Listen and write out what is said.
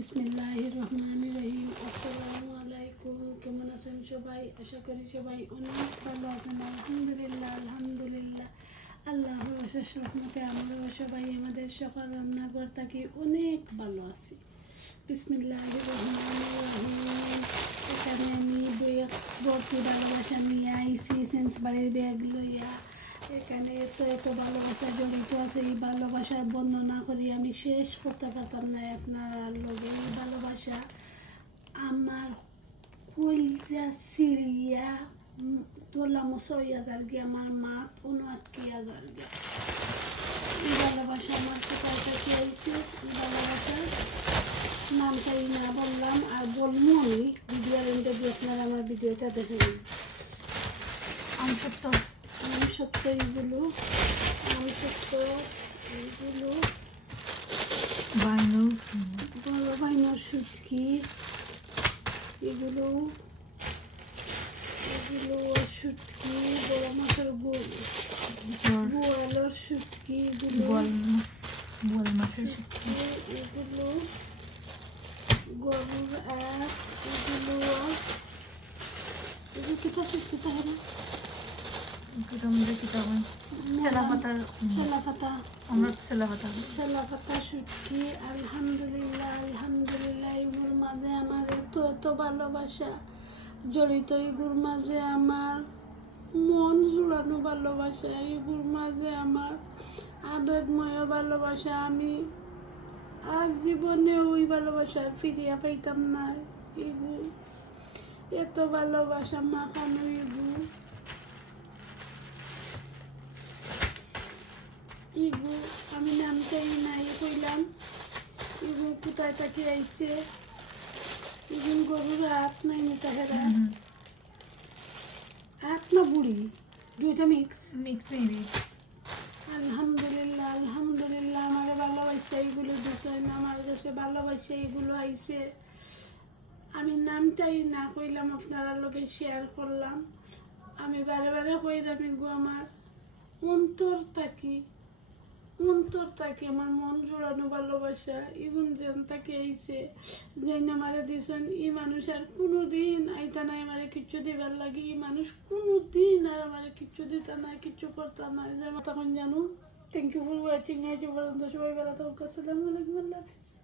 বিসমিল্লাহ রহমান রহিম আসসালামু আলাইকুম, কেমন আছেন সবাই? আশা করি সবাই অনেক ভালো আছেন। আলহামদুলিল্লাহ আলহামদুলিল্লাহ। আল্লাহ রহমতে আমরাও সবাই আমাদের সকাল রান্নাঘর থাকি অনেক ভালো আছি। বিসমিল্লাহ রহমান রহিম এখানে আমি ব্যাগ ভর্তি ভালোবাসা নিয়ে আইসি সেন্স বাড়ির ব্যাগ লইয়া। এখানে এত এত ভালোবাসা জড়িত আছে, এই ভালোবাসার বর্ণনা করি আমি শেষ করতে পারতাম না আপনার লগে। এই ভালোবাসা আমার কুলজা সিরিয়া তোলা হাজার গিয়ে, আমার মা উনআটকি হাজার গিয়ে। এই ভালোবাসা আমার কোথায় আইছে এই ভালোবাসার নামটাই না বললাম, আর বলব আমি ভিডিও দিয়ে আপনারা আমার ভিডিওটা দেখে নিন। আমি সত্য। সত্য এইগুলো। সত্য এইগুলো বাইনু বড় বাইনার সুটকি এগুলো এগুলো সুটকি বড় মাছের গোল গোয়ালের সুটকি এগুলো। বোয়াল মাছ বোয়াল মাছের শুটকি। এগুলো গরুর এক এগুলো এগুলো কিতা সুটকি তাহলে আলহামদুলিল্লাহ আলহামদুলিল্লাহ এগুলোর মাঝে আমার এত এত ভালোবাসা। জড়িত এগুলোর মাঝে আমার মন জুড়ানো ভালোবাসা এগুলোর মাঝে আমার আবেগময় ভালোবাসা। আমি আজ জীবনে ওই ভালোবাসা ফিরিয়া পাইতাম না এগুলো এত ভালোবাসা মাখানো এগুলো ইগু আমি নামটাই নাই কইলাম। ইগু কোথায় তাকে আইছে ইগুন গরুর হাত নাই নি তাহেরা। হাত না বুড়ি? দুইটা মিক্স। Mix maybe. আলহামদুলিল্লাহ আলহামদুলিল্লাহ আমার ভালোবাসা এইগুলো দিছে না আমার কাছে ভালোবাসা এইগুলো আইছে। আমি নামটাই না কইলাম আপনারা লোকে শেয়ার করলাম। আমি বারে বারে কইরাম গো আমার। অন্তর থাকি। অন্তর তাকে, আমার মন জোড়ানো ভালোবাসা। ইগুন যেন তাকে আইছে যেন আমারে দিছেন ই মানুষ আর কোনো দিন আইতা নাই, আমারে কিচ্ছু দিবার লাগে। ই মানুষ কোনো দিন আর আমারে কিচ্ছু দিতা নাই, কিচ্ছু করতা নাই। যে তখন জানো। থ্যাংক ইউ ফর ওয়াচিং আজ পর্যন্ত সবাই বেলা তো আসসালামু আলাইকুম, আল্লাহ হাফিজ।